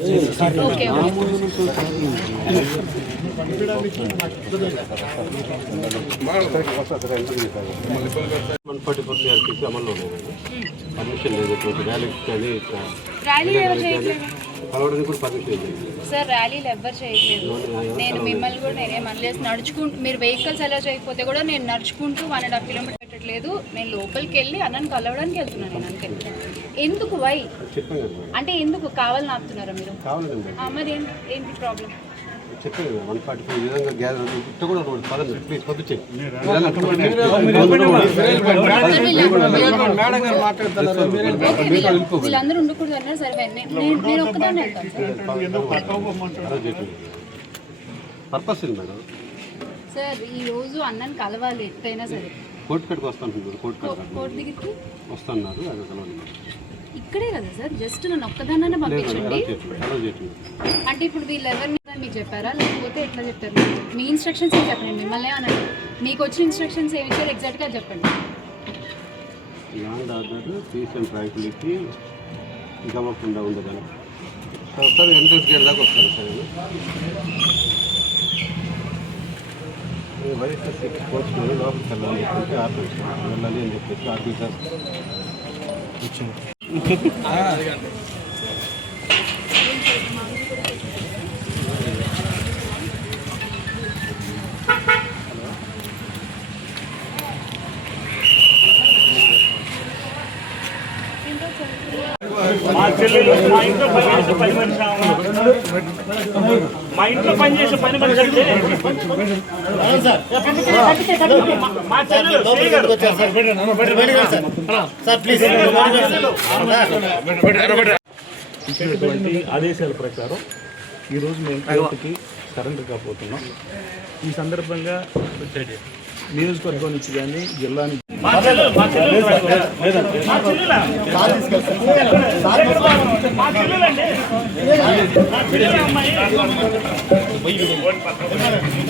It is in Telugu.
ఓకే అమల్లో పర్మిషన్ లేదు ర్యాలీకి కానీ కలవడానికి కూడా పర్మిషన్ లేదు సార్. ర్యాలీలు ఎవ్వరు చేయట్లేదు. నేను మిమ్మల్ని కూడా నేనేమనలేదు. నడుచుకుంటూ మీరు వెహికల్స్ అలా చేయకపోతే కూడా నేను నడుచుకుంటూ 1.5 కిలోమీటర్ పెట్టట్లేదు. నేను లోపలికి వెళ్ళి అన్నను కలవడానికి వెళ్తున్నాను. నేను అంతే. ఎందుకు వై అంటే ఎందుకు కావాలని ఆపుతున్నారా మీరు? మరి ఏంటి ప్రాబ్లం? చెప్పాను 145 విధంగా గ్యాదర్ ఇట్లా కూడా పదండి ప్లీజ్ పంపించేయండి. వీళ్ళందరూ ఉండకూడదు అన్నారు. సరే నేను ఒక్కదాన్ని వెళ్తాను పర్పస్ ఏంటి మేడం? సార్ ఈ రోజు అన్నని కలవాలి ఎట్టయినా సరే. కోర్టు కట్టుకు వస్తాను. కోర్టు దగ్గరికి వస్తున్నారు. అది కలవాలి ఇక్కడే కదా సార్. జస్ట్ నన్ను ఒక్కదాన్ని పంపించండి. అంటే ఇప్పుడు వీళ్ళు ఎవరిని మీకు చెప్పారా లేకపోతే ఎట్లా చెప్పారు? మీ ఇన్స్ట్రక్షన్స్ ఏం చెప్పండి. మిమ్మల్ని అనండి. మీకు వచ్చిన ఇన్స్ట్రక్షన్స్ ఏమి ఇచ్చారు ఎగ్జాక్ట్గా చెప్పండి. Law and order peace and tranquility గమకుండా ఉండదని సార్ ఎంట్రన్స్ గేట్ దాకా వస్తారు సార్. వైఎస్ఆర్ కోచ్ లోపలికి వెళ్ళాలి అంటే ఆఫీస్ వెళ్ళాలి అని చెప్పేసి ఆఫీసర్ వచ్చాను. మా చెల్లెలు మా ఇంట్లో పనిచేసే పని మనిషి మా ఇంట్లో పనిచేసే పని మనిషి అంటే మా చెల్లెలు ఇచ్చినటువంటి ఆదేశాల ప్రకారం ఈరోజు మేము కోర్టుకి సరెండర్ కాబోతున్నాం. ఈ సందర్భంగా నియోజకవర్గం నుంచి కానీ జిల్లా నుంచి మా చెల్లెలు